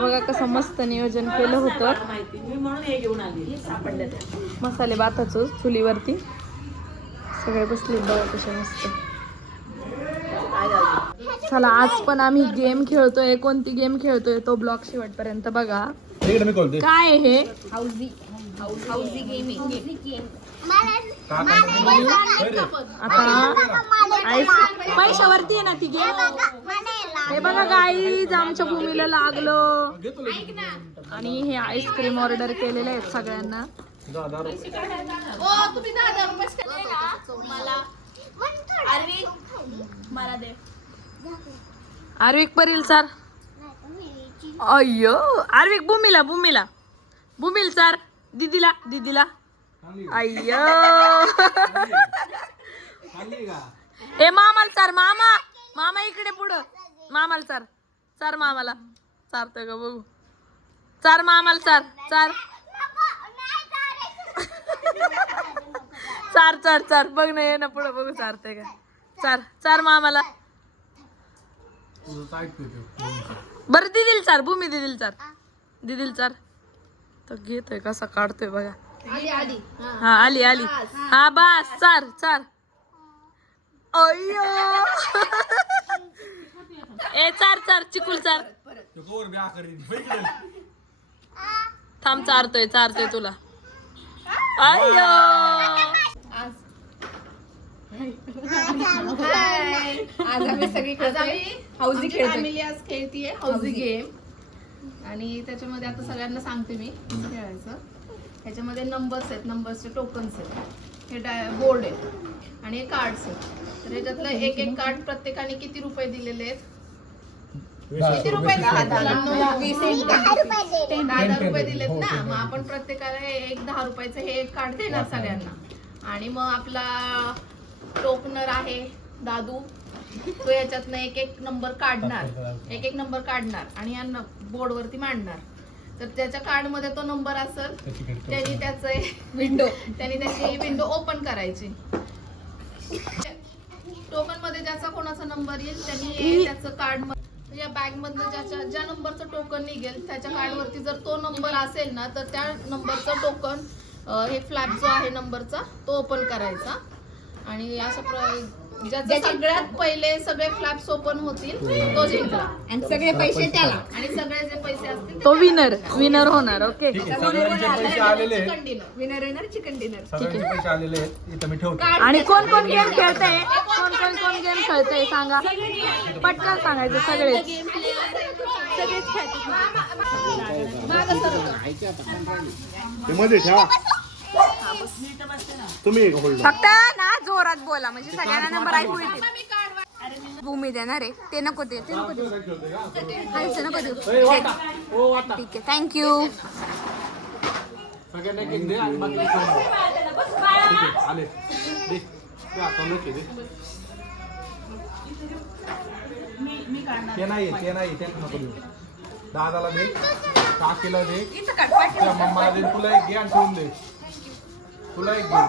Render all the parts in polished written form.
तर बघा कसं मस्त नियोजन केलं होतं मसाले भाताचं चुलीवरती. सगळे बसले बघा कसे मस्त. चला आज पण आम्ही गेम खेळतोय. कोणती गेम खेळतोय तो ब्लॉग शेवटपर्यंत बघा. काय हे हाऊसी गेमिंग. आता पैशावरती आहे ना ती गेम. हे बघा गाईज आमच्या भूमीला लागलो आणि हे आईस्क्रीम ऑर्डर केलेले आहेत सगळ्यांना. आर्विक परील सर. अय्यो आर्विक भूमीला भूमीला भूमील सर. दीदीला दीदीला अय्यो. ए मामाला चार. मामा मामा इकडे पुढं. मामाला चार. चार मामाला चारतोय का बघू. चार मामाला चार. चार चार चार चार बघ ना. ये ना पुढं बघू चारतोय का. चार चार मामाला. बरं दिदील चार. भूमी दिदील चार. दिदील चार. तर घेतोय कसा काढतोय बघा. हा आली आली. हा बस चार चार. अय्यो ए चार चार. चिकुल चार. थांब चारतोय चारतोय तुला. अय्यो आज आम्ही सगळी हाऊसी फॅमिली आज खेळतीये हाऊसी गेम. आणि त्याच्यामध्ये आता सगळ्यांना सांगते मी खेळायचं. ह्याच्यामध्ये नंबर्स आहेत. नंबर्सचे टोकन्स आहेत. हे बोर्ड आहे आणि हे कार्ड्स आहेत. तर ह्याच्यातलं एक एक कार्ड प्रत्येकाने किती रुपये दिलेले आहेत. किती रुपये 10 रुपये दिलेत ना. मग आपण प्रत्येकाला एक 10 रुपयाचं हे एक कार्ड देणार सगळ्यांना. आणि मग आपला टोकनर आहे दादू. तो याच्यातनं एक एक नंबर काढणार. एक एक नंबर काढणार आणि या बोर्ड वरती मांडणार. तर त्याच्या कार्ड मध्ये तो नंबर असेल त्यांनी त्याची विंडो ओपन करायची. टोकन मध्ये ज्याचा कोणाचा नंबर येईल त्यांनी त्याचं कार्ड या बॅग मधनं ज्या नंबरचं टोकन निघेल त्याच्या कार्ड वरती जर तो नंबर असेल ना तर त्या नंबरचं टोकन हे फ्लॅप जो आहे नंबरचा तो ओपन करायचा. आणि अशा ज्याचे सगळ्यात पहिले सगळे फ्लॅप्स ओपन होतील तो जिंकला. आणि सगळे पैसे त्याला. आणि सगळे जे पैसे असतील तो विनर विनर होणार. ओके विनर येणार चिकन डिनर. आणि कोण कोण गेम खेळतंय. कोण गेम खेळतंय सांगा. पटकन सांगायचं सगळेच. तुम्ही फक्त ना जोरात बोला म्हणजे सगळ्यांना नंबर ऐकू येतील. भूमी देणार आहे. ते नको दे. ते नको देऊ. खायचं नको देऊ. ठीक आहे थँक्यू. ते नाही नको देऊ. दादाला दे. काकीला दे. तुला मम्माला दे. तुला एक घे आणि ठेवून दे. तुला एक घे.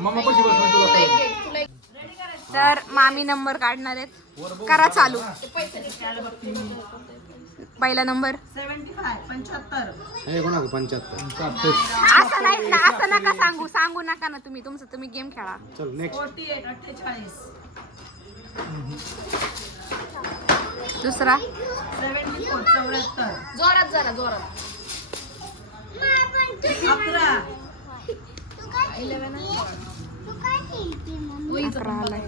मम्मा कशी बसणार तुला. तर मामी नंबर काढणार आहेत. करा चालू. पहिला नंबर 75. हे कोणाचं 75. असं नाही ना. असं नका सांगू. सांगू नका ना तुम्ही. तुमचं तुम्ही गेम खेळा. चल नेक्स्ट. 48. दुसरा 74. जोरात झाला जोरात. 11. 11 आलाय.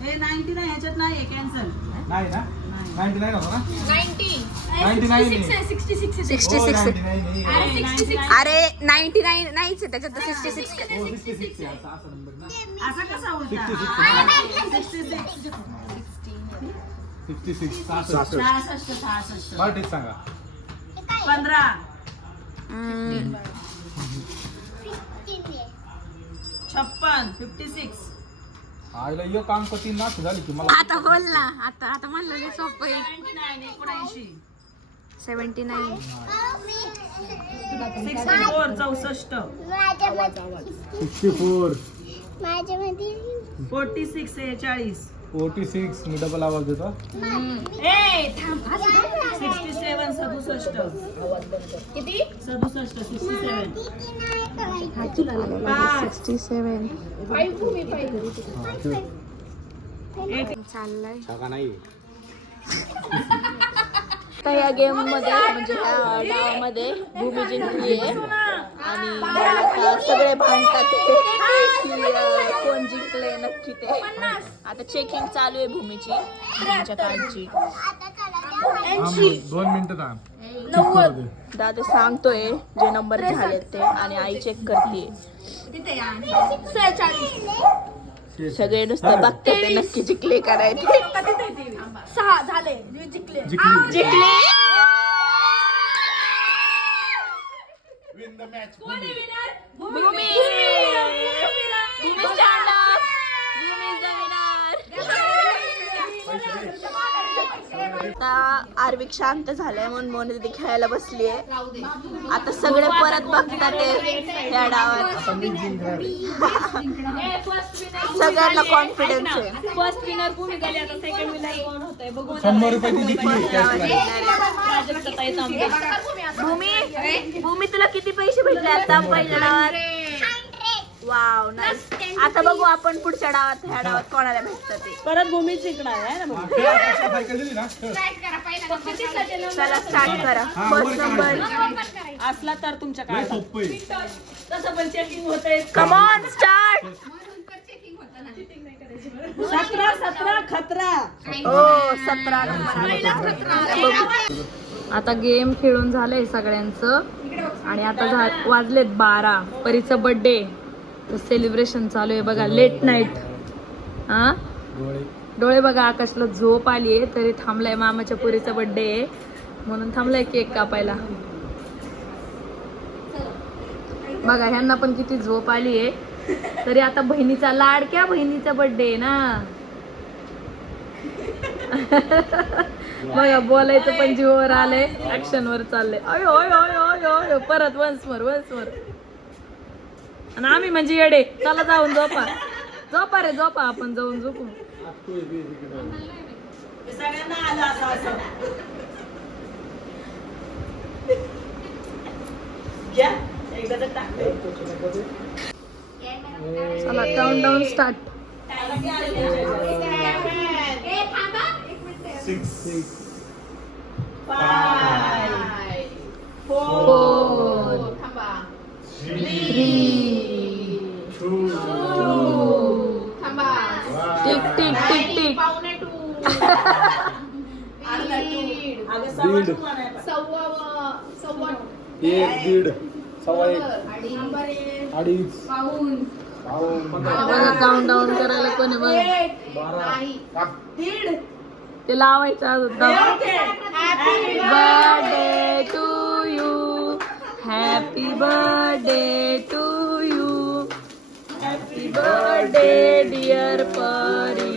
हे 99 ह्याच्यात नाही कॅन्सल. नाही ना. 99 होता ना. 66. अरे 99 नाहीच आहे त्याच्यात. 66 असा कसा उलटा. 66. 66. ठीक सांगा. 15. 56. 56. आईला ये काम कठीण ना झाली की मला. आता बोल ना. आता म्हणलं सोपं आहे. 79. 79. 64. 64. 64. 46. 40. 46. मी डबल आवाज देतो. 67. किती 67 5 भूमी 5 चाललाय. शाखा नाही तर या गेम मध्ये म्हणजे ह्या डावामध्ये भूमी जिंकली आहे आणि आता सगळे भांडतात की कोण जिंकले नक्की ते. आता चेकिंग चालू आहे भूमीची भूमीच्या कार्डची. 2 मिनिटं थांब. दादा सांगतोय जे नंबर झालेत ते आणि आई चेक करते. सगळे नुसतं बघते ते नक्की जिंकले करायचे. 6 झाले जिंकले. जिंकले. भूमी. भूमी stand up. Bhumi is the winner. आता आर्विक शांत झालाय म्हणून मोनी दीदी खेळायला बसलीये. आता सगळे परत बघतात ते या डावात. सगळ्यांना कॉन्फिडन्स आहे. फर्स्ट विनर भूमी झाली. आता सेकंड विनर कोण होतंय बघू. 100 रुपये ती जिंकली भूमी भूमी तुला किती पैसे भेटले आता पहिल्या डावात? Wow nice. आता बघू आपण पुढच्या डावात ह्या डावात कोणाला भेटतं ते. परत भूमी जिंकणार आहे ना. सायकल दिली ना चला स्टार्ट करा. फर्स्ट नंबर असला तर तुमच्या लय काय सोपं आहे. तसं पण चेकिंग होतंय. Come on start. 17 खतरा. ओ 17 नंबर. आता गेम खेळून झालंय सगळ्यांचं आणि आता वाजलेत 12. परीचं बर्थडे सेलिब्रेशन चालू आहे बघा. Late night. हा डोळे बघा. आकाशला झोप आली आहे तरी थांबलाय. मामाच्या पुरीचा बर्थडे आहे म्हणून थांबलाय केक कापायला. बघा ह्यांना पण किती झोप आली आहे तरी आता बहिणीचा लाडक्या बहिणीचा बर्थडे आहे ना. बघा बोलायचं पण जीवावर आलंय. ऍक्शन वर चाललंय. अयो अयो अयो अयो अयो. परत वन्स मोर. आणि आम्ही म्हणजे येडे. चला जाऊन झोपा. झोपा रे झोपा. आपण जाऊन झोपू. सगळ्यांना आलं असं. घ्या एकदा तर टाकते. चला काउंट डाऊन स्टार्ट. 6 5 4 थांबा 3 2 थांबा. Tick tick tick tick. 1:45 अगं सव्वा टू म्हणायचं. सव्वा 1 दीड 1:15 अडीच 2:30 पाऊण बघा काउंट डाऊन करायला कोणी बघा. 12 नाही दीड ते लावायचं अजून. Birthday to you. Happy birthday to you. Happy birthday dear Pari.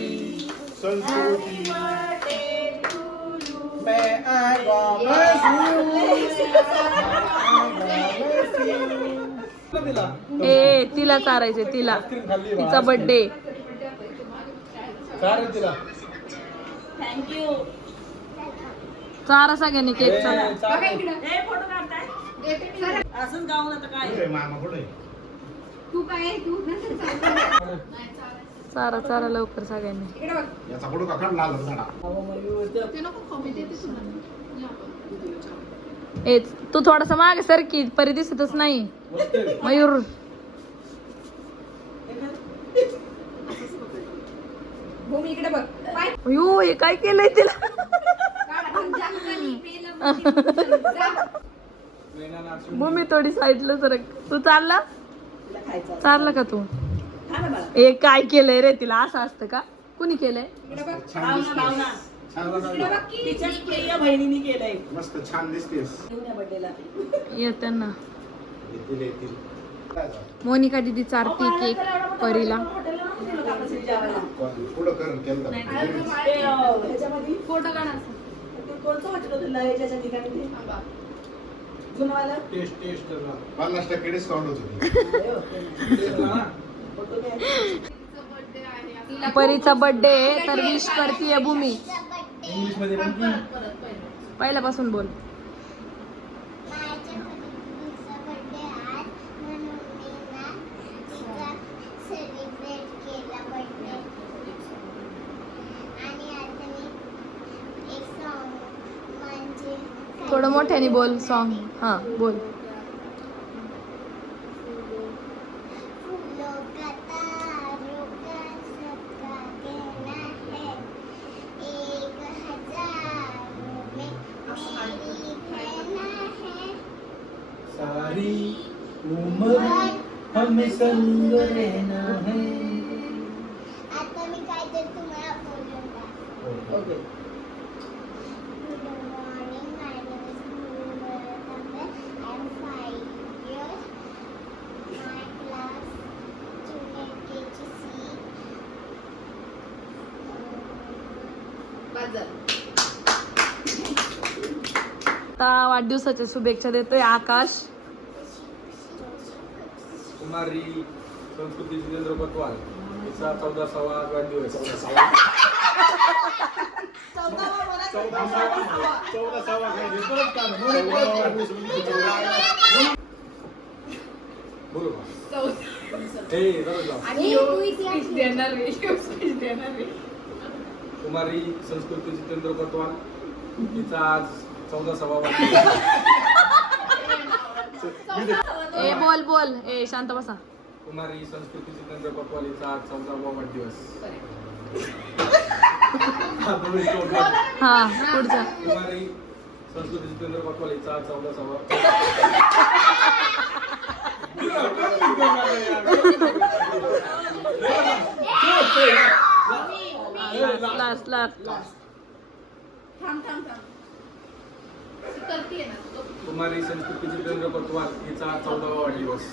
ए तिला चारायचे तिला. तिचा बर्थडे. थँक्यू. चारा सगळ्यांनी केक चारा. हे फोटो काढताय असंच गाऊन आता काय. चारा चारा लवकर सगळ्यांनी. याचा फोटो का काढला झाडा ते नको खाऊ, मी देते तुला. या आपण. ए तू थोडासा मागे सर की परी दिसतच नाही. मयूर भूमी इकडे बघ. अयो हे काय केलंय तिला. मम्मी थोडी साईडला सरक. तू चालला चालला का तू. हे काय केलंय रे तिला. असं असतं का. कुणी केलंय. भावना तिच्याच प्रिय बहिणीने केलंय. मस्त छान दिसतेस बर्थडेला येत्यांना मोनिका दीदी चारती केक परीला. पुढं कर केलं ह्याच्यामध्ये फोटो काढा. कोणतं वाटलं तुला ह्याच्या ठिकाणी ते? थांबा. जुनवाला? टेस्ट 50% डिस्काउंट होतो फोटो घ्या. तिचा birthday आहे. परीचा बर्थडे तर विश करतीये भूमी. इंग्लिश मध्ये पण परत पहिल्यापासून बोल. थोडं मोठ्याने बोल सॉन्ग. हा बोल. फूलों का तारों का सबका कहना है 1000 में मेरी कहना है सारी उम्र हमें संग रहना है. आता मी काय तर तुम्हाला बोलूंगा. Okay. Good morning, my name is Guru. I am 5 years. My class junior KGC. बाजार. आता वाढदिवसाच्या शुभेच्छा देतोय आकाश. कुमारी संस्कृती जितेंद्र कोतवाल तिचा 14वा वाढदिवस. 14वा बोलू का? कुमारी संस्कृती जितेंद्र कोतवाल तिचा आज 14वा वाढदिवस. ए बोल बोल. ए शांत बसा. कुमारी संस्कृती जितेंद्र कोतवाल हिचा आज 14वा वाढदिवस. हा पुढचा. कुमारी संस्कृती जितेंद्र कोतवाल हिचा आज 14वा. Last last. करतीये ना तो. कुमारी संस्कृती जितेंद्र कोतवाल हिचा आज 14वा वाढदिवस.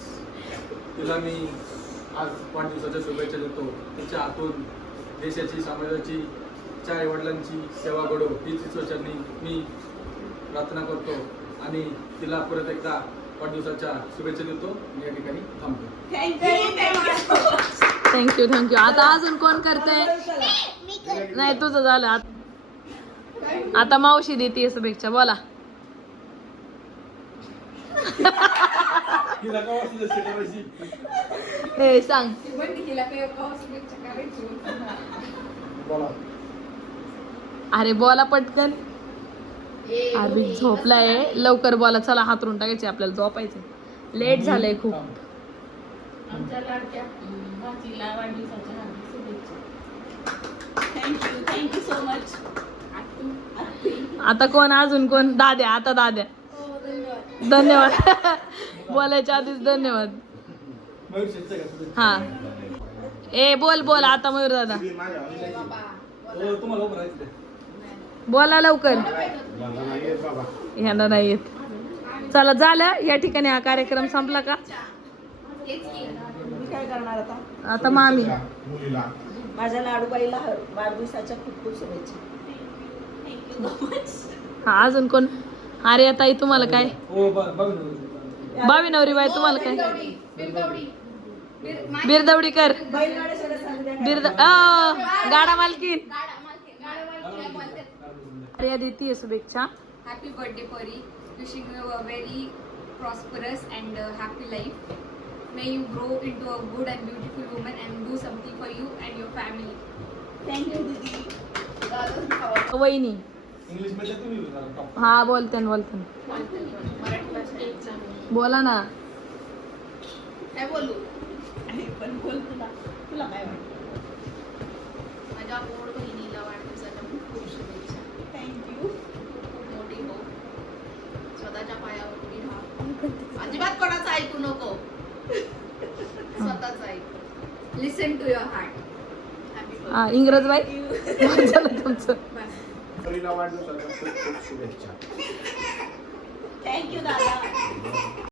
तिला मी आज वाढदिवसाच्या शुभेच्छा देतो. तिच्या हातून देशाची समाजाची तिच्या आईवडिलांची सेवा घडो हीच ईश्वरचरणी मी प्रार्थना करतो आणि तिला परत एकदा वाढदिवसाच्या शुभेच्छा देतो. मी या ठिकाणी थांबतो. Thank you thank you. आता अजून कोण करते? नाही तुझं झालं. आता मावशी देते शुभेच्छा. बोला. तिला का वाटलं शिकवायची? हे सांग. बोला. अरे बोला पटकन. अरे झोपलाय. लवकर बोला. चला हातरून टाकायचे आपल्याला झोपायचं. लेट झालंय खूप. आमच्या लाडक्या भाचीला वाढदिवसाच्या हार्दिक शुभेच्छा. Thank you so much. आता कोण अजून कोण? दाद्या. आता दाद्या. धन्यवाद. बोलायच्या आधीच धन्यवाद. हा ए बोल बोल आता मयूर दादा. तुम्हाला उभं राहायचं. बोला लवकर. ह्यांना नाही येत. चला झालं. या ठिकाणी हा कार्यक्रम संपला का? मी काय करणार आता? आता मामी. माझ्या लाडूबाईला वाढदिवसाच्या खूप खूप शुभेच्छा. Thank you so much. हा अजून कोण? अरे ताई तुम्हाला काय? हो बघ ना. बावी नवरी बाई तुम्हाला काय? बिरगवडी. बिरदवडीकर. बैलगाड्या सगळं सांगू द्या. गाडा मालकीन. अरे देते शुभेच्छा. Happy birthday, Pari. Wishing you a very prosperous and happy life. May you grow into a good and beautiful woman and do something for you and your family. Thank you दीदी. वहिनी. इंग्लिश मध्ये तुम्ही बोला. हा बोलते बोलते. मराठी भाषा. बोला ना. काय बोलू? पण बोल तुला काय वाटतं? माझ्या गोड बहिणीला वाढदिवसाच्या खूप खूप शुभेच्छा. थँक्यू. खूप मोठी हो. स्वतःच्या पायावर उभी राहा. अजिबात कोणाचं ऐकू नको. स्वतःच ऐक. Listen to your heart. Happy हा इंग्रज बाई. झालं तुमचं. परीला वाढदिवसाच्या खूप खूप शुभेच्छा. थँक्यू दादा.